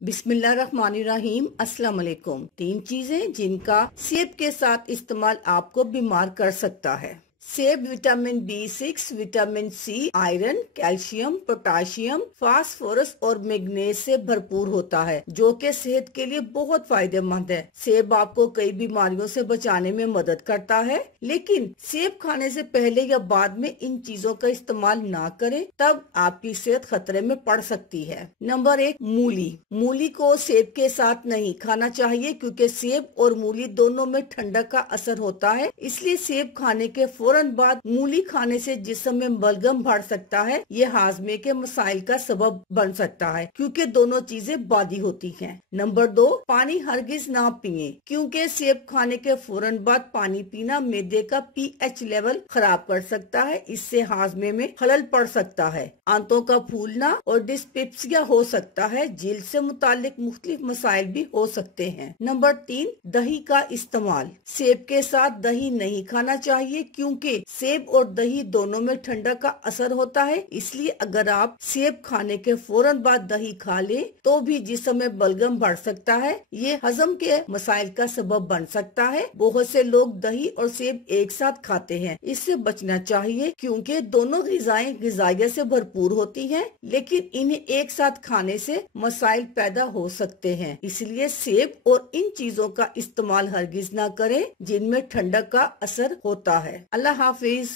बिस्मिल्लाहिर्रहमानिर्रहीम। अस्सलाम वालेकुम। 3 चीजें जिनका सेब के साथ इस्तेमाल आपको बीमार कर सकता है। सेब vitamin B6, vitamin C, iron, calcium, potassium, phosphorus और मैग्नीज से भरपूर होता है, जो कि सेहत के लिए बहुत फायदेमंद है। सेब आपको कई बीमारियों से बचाने में मदद करता है, लेकिन सेब खाने से पहले या बाद में इन चीजों का इस्तेमाल ना करें, तब आपकी सेहत खतरे में पड़ सकती है। नंबर 1, मूली। मूली को सेब के साथ नहीं खाना चाहिए, क्योंकि सेब और मूली दोनों में ठंडक का असर होता है। इसलिए सेब खाने के फौरन बाद मूली खाने से जिस्म में बलगम बढ़ सकता है। ये हाजमे के मसाइल का सबब बन सकता है, क्योंकि दोनों चीजें बादी होती हैं। नंबर 2, पानी हरगिज ना पिए, क्योंकि सेब खाने के फौरन बाद पानी पीना मैदे का pH लेवल खराब कर सकता है। इससे हाजमे में खलल पड़ सकता है, आंतों का फूलना और डिस्पेप्सिया हो सकता है। जिल्द से मुतालिक मुख्तलिफ मसाइल भी हो सकते हैं। नंबर 3, दही का इस्तेमाल। सेब के साथ दही नहीं खाना चाहिए, क्योंकि सेब और दही दोनों में ठंडक का असर होता है। इसलिए अगर आप सेब खाने के फौरन बाद दही खा ले तो भी जिस्म में बलगम बढ़ सकता है। ये हजम के मसाइल का सबब बन सकता है। बहुत से लोग दही और सेब एक साथ खाते हैं, इससे बचना चाहिए, क्योंकि दोनों ग़िज़ाएं ग़िज़ाइयत से भरपूर होती हैं, लेकिन इन्हें एक साथ खाने से मसाइल पैदा हो सकते हैं। इसलिए सेब और इन चीजों का इस्तेमाल हरगिज ना करें जिनमें ठंडक का असर होता है। अल्लाह हाफिज।